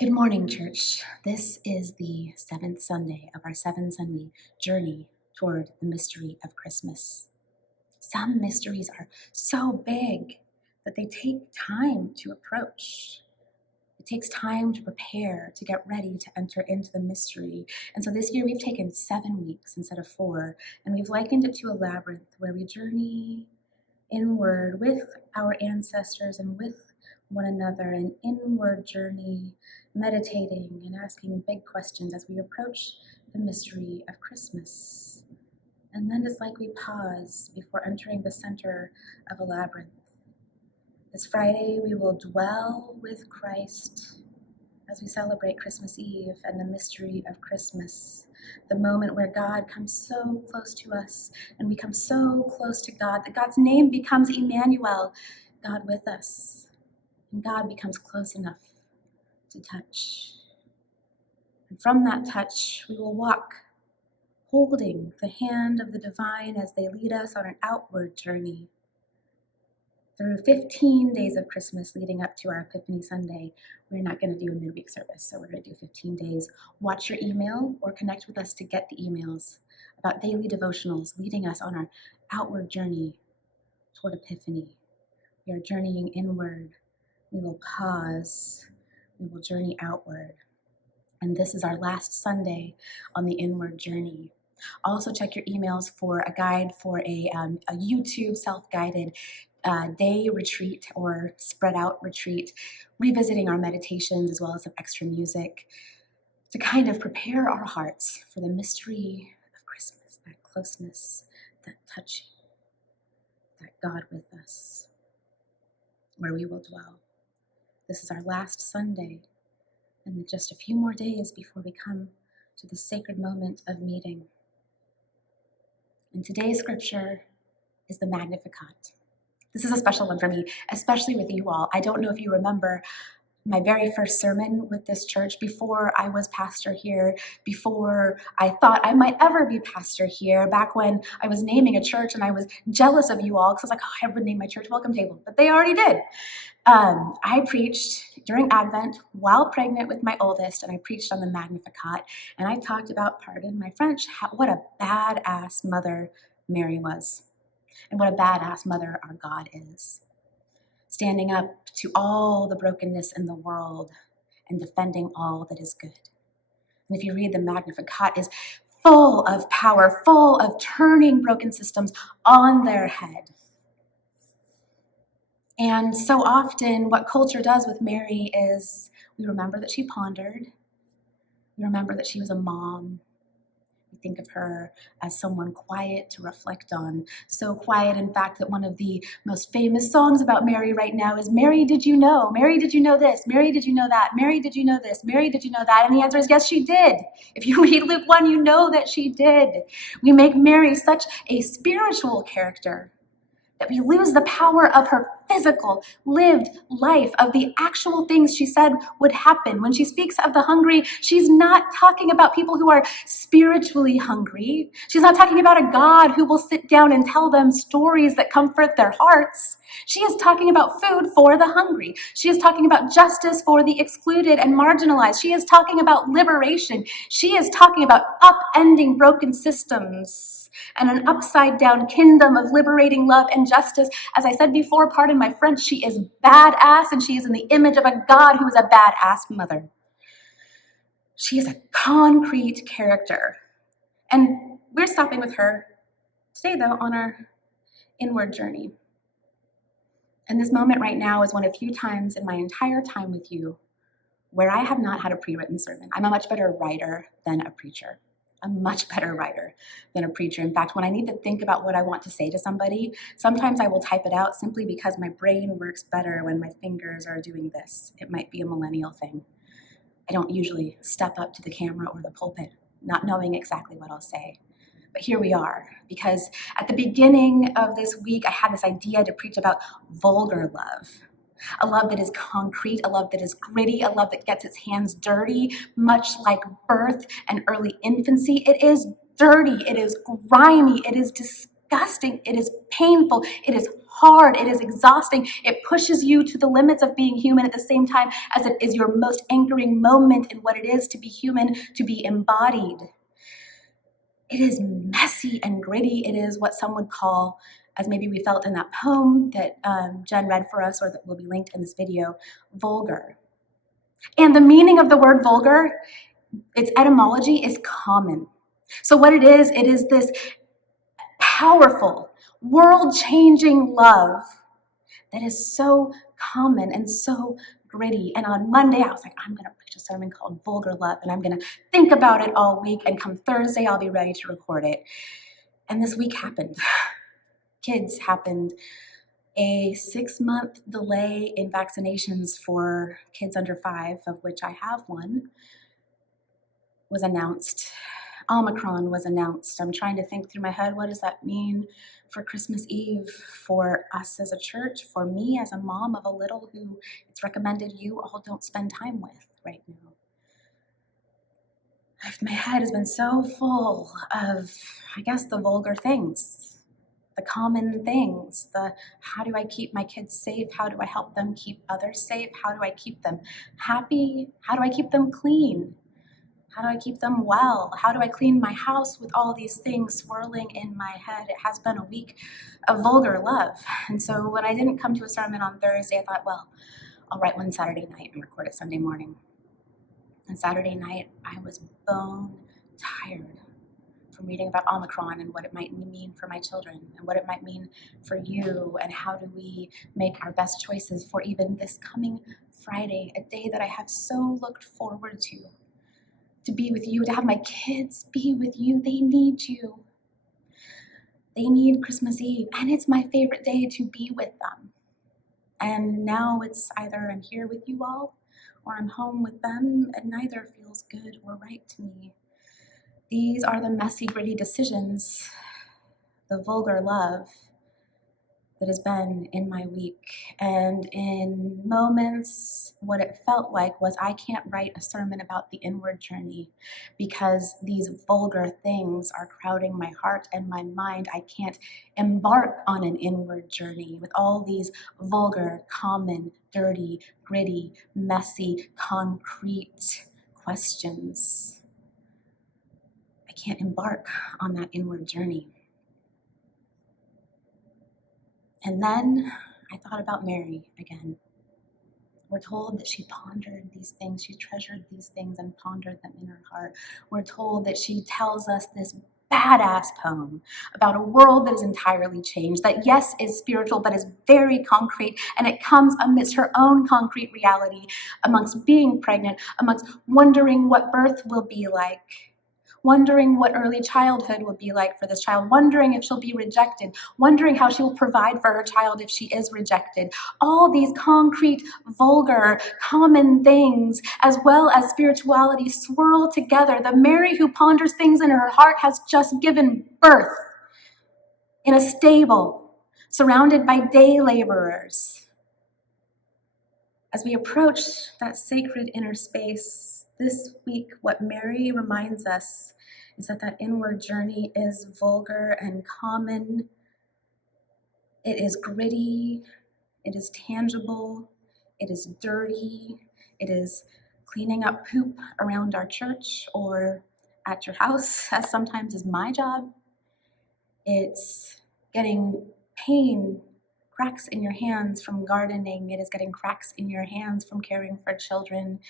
Good morning, church. This is the seventh Sunday of our 7 Sunday journey toward the mystery of Christmas. Some mysteries are so big that they take time to approach. It takes time to prepare, to get ready to enter into the mystery. And so this year we've taken 7 weeks instead of 4, and we've likened it to a labyrinth where we journey inward with our ancestors and with one another, an inward journey, meditating and asking big questions as we approach the mystery of Christmas. And then it's like we pause before entering the center of a labyrinth. This Friday, we will dwell with Christ as we celebrate Christmas Eve and the mystery of Christmas, the moment where God comes so close to us and we come so close to God that God's name becomes Emmanuel, God with us, and God becomes close enough to touch. And from that touch, we will walk, holding the hand of the divine as they lead us on an outward journey. Through 15 days of Christmas leading up to our Epiphany Sunday, we're not going to do a midweek service, so we're going to do 15 days. Watch your email or connect with us to get the emails about daily devotionals leading us on our outward journey toward Epiphany. We are journeying inward. We will pause. We will journey outward. And this is our last Sunday on the inward journey. Also check your emails for a guide for a YouTube self-guided day retreat or spread out retreat, revisiting our meditations as well as some extra music to kind of prepare our hearts for the mystery of Christmas, that closeness, that touching, that God with us, where we will dwell. This is our last Sunday, and just a few more days before we come to the sacred moment of meeting. And today's scripture is the Magnificat. This is a special one for me, especially with you all. I don't know if you remember my very first sermon with this church before I was pastor here, before I thought I might ever be pastor here, back when I was naming a church and I was jealous of you all because I was like, oh, I would name my church Welcome Table, but they already did. I preached during Advent while pregnant with my oldest, and I preached on the Magnificat, and I talked about, pardon my French, what a badass mother Mary was. And what a badass mother our God is, standing up to all the brokenness in the world and defending all that is good. And if you read the Magnificat, is full of power, full of turning broken systems on their head. And so often what culture does with Mary is we remember that she pondered. We remember that she was a mom. We think of her as someone quiet to reflect on. So quiet, in fact, that one of the most famous songs about Mary right now is, Mary, did you know? Mary, did you know this? Mary, did you know that? Mary, did you know this? Mary, did you know that? And the answer is yes, she did. If you read Luke 1, you know that she did. We make Mary such a spiritual character that we lose the power of her physical, lived life, of the actual things she said would happen. When she speaks of the hungry, she's not talking about people who are spiritually hungry. She's not talking about a God who will sit down and tell them stories that comfort their hearts. She is talking about food for the hungry. She is talking about justice for the excluded and marginalized. She is talking about liberation. She is talking about upending broken systems and an upside-down kingdom of liberating love and justice. As I said before, pardon my French, she is badass, and she is in the image of a God who is a badass mother. She is a concrete character. And we're stopping with her today, though, on our inward journey. And this moment right now is one of few times in my entire time with you where I have not had a pre-written sermon. I'm a much better writer than a preacher. A much better writer than a preacher. In fact, when I need to think about what I want to say to somebody, sometimes I will type it out simply because my brain works better when my fingers are doing this. It might be a millennial thing. I don't usually step up to the camera or the pulpit not knowing exactly what I'll say. But here we are, because at the beginning of this week, I had this idea to preach about vulgar love. A love that is concrete, a love that is gritty, a love that gets its hands dirty, much like birth and early infancy. It is dirty, it is grimy, it is disgusting. disgusting. It is painful. It is hard. It is exhausting. It pushes you to the limits of being human at the same time as it is your most anchoring moment in what it is to be human, to be embodied. It is messy and gritty. It is what some would call, as maybe we felt in that poem that Jen read for us, or that will be linked in this video, vulgar. And the meaning of the word vulgar, its etymology is common. So what it is this powerful, world-changing love that is so common and so gritty. And on Monday, I was like, I'm going to preach a sermon called Vulgar Love, and I'm going to think about it all week, and come Thursday, I'll be ready to record it. And this week happened. Kids happened. A 6-month delay in vaccinations for kids under 5, of which I have one, was announced. Omicron was announced. I'm trying to think through my head, what does that mean for Christmas Eve, for us as a church, for me as a mom of a little who it's recommended you all don't spend time with right now. My head has been so full of, I guess, the vulgar things, the common things, the how do I keep my kids safe? How do I help them keep others safe? How do I keep them happy? How do I keep them clean? How do I keep them well? How do I clean my house with all these things swirling in my head? It has been a week of vulgar love. And so when I didn't come to a sermon on Thursday, I thought, well, I'll write one Saturday night and record it Sunday morning. And Saturday night, I was bone tired from reading about Omicron and what it might mean for my children and what it might mean for you, and how do we make our best choices for even this coming Friday, a day that I have so looked forward to be with you, to have my kids be with you. They need you. They need Christmas Eve, and it's my favorite day to be with them. And now it's either I'm here with you all or I'm home with them, and neither feels good or right to me. These are the messy, gritty decisions, the vulgar love that has been in my week. And in moments, what it felt like was I can't write a sermon about the inward journey because these vulgar things are crowding my heart and my mind. I can't embark on an inward journey with all these vulgar, common, dirty, gritty, messy, concrete questions. I can't embark on that inward journey. And then I thought about Mary again. We're told that she pondered these things, she treasured these things and pondered them in her heart. We're told that she tells us this badass poem about a world that is entirely changed, that yes, is spiritual, but is very concrete, and it comes amidst her own concrete reality, amongst being pregnant, amongst wondering what birth will be like, wondering what early childhood will be like for this child, wondering if she'll be rejected, wondering how she will provide for her child if she is rejected. All these concrete, vulgar, common things, as well as spirituality, swirl together. The Mary who ponders things in her heart has just given birth in a stable, surrounded by day laborers. As we approach that sacred inner space this week, what Mary reminds us is that inward journey is vulgar and common. It is gritty. It is tangible. It is dirty. It is cleaning up poop around our church or at your house, as sometimes is my job. It's getting pain, cracks in your hands from gardening. It is getting cracks in your hands from caring for children.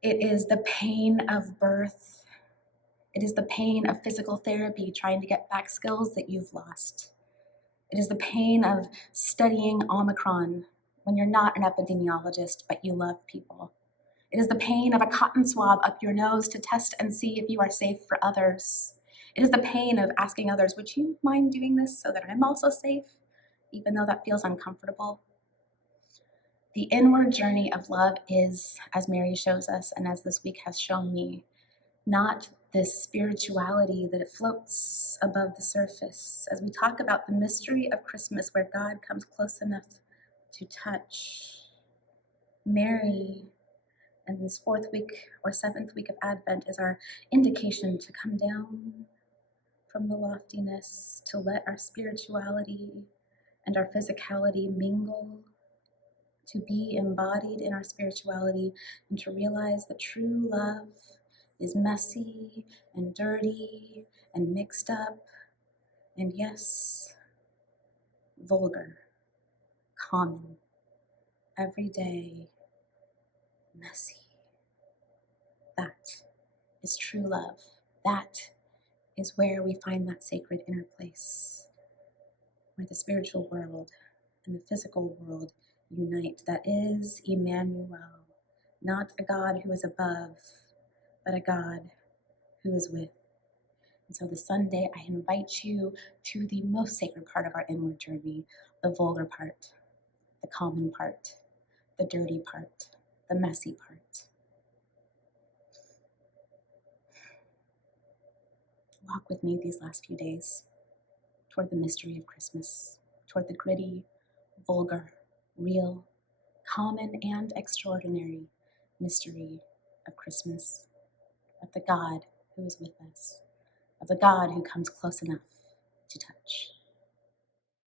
It is the pain of birth. It is the pain of physical therapy, trying to get back skills that you've lost. It is the pain of studying Omicron when you're not an epidemiologist, but you love people. It is the pain of a cotton swab up your nose to test and see if you are safe for others. It is the pain of asking others, would you mind doing this so that I'm also safe, even though that feels uncomfortable? The inward journey of love is, as Mary shows us, and as this week has shown me, not this spirituality that it floats above the surface. As we talk about the mystery of Christmas, where God comes close enough to touch, Mary, and this 4th week or 7th week of Advent is our indication to come down from the loftiness, to let our spirituality and our physicality mingle, to be embodied in our spirituality, and to realize that true love is messy and dirty and mixed up, and yes, vulgar, common, everyday, messy. That is true love. That is where we find that sacred inner place, where the spiritual world and the physical world unite. That is Emmanuel, not a God who is above, but a God who is with. And so this Sunday, I invite you to the most sacred part of our inward journey, the vulgar part, the common part, the dirty part, the messy part. Walk with me these last few days toward the mystery of Christmas, toward the gritty, vulgar, real, common, and extraordinary mystery of Christmas, of the God who is with us, of the God who comes close enough to touch.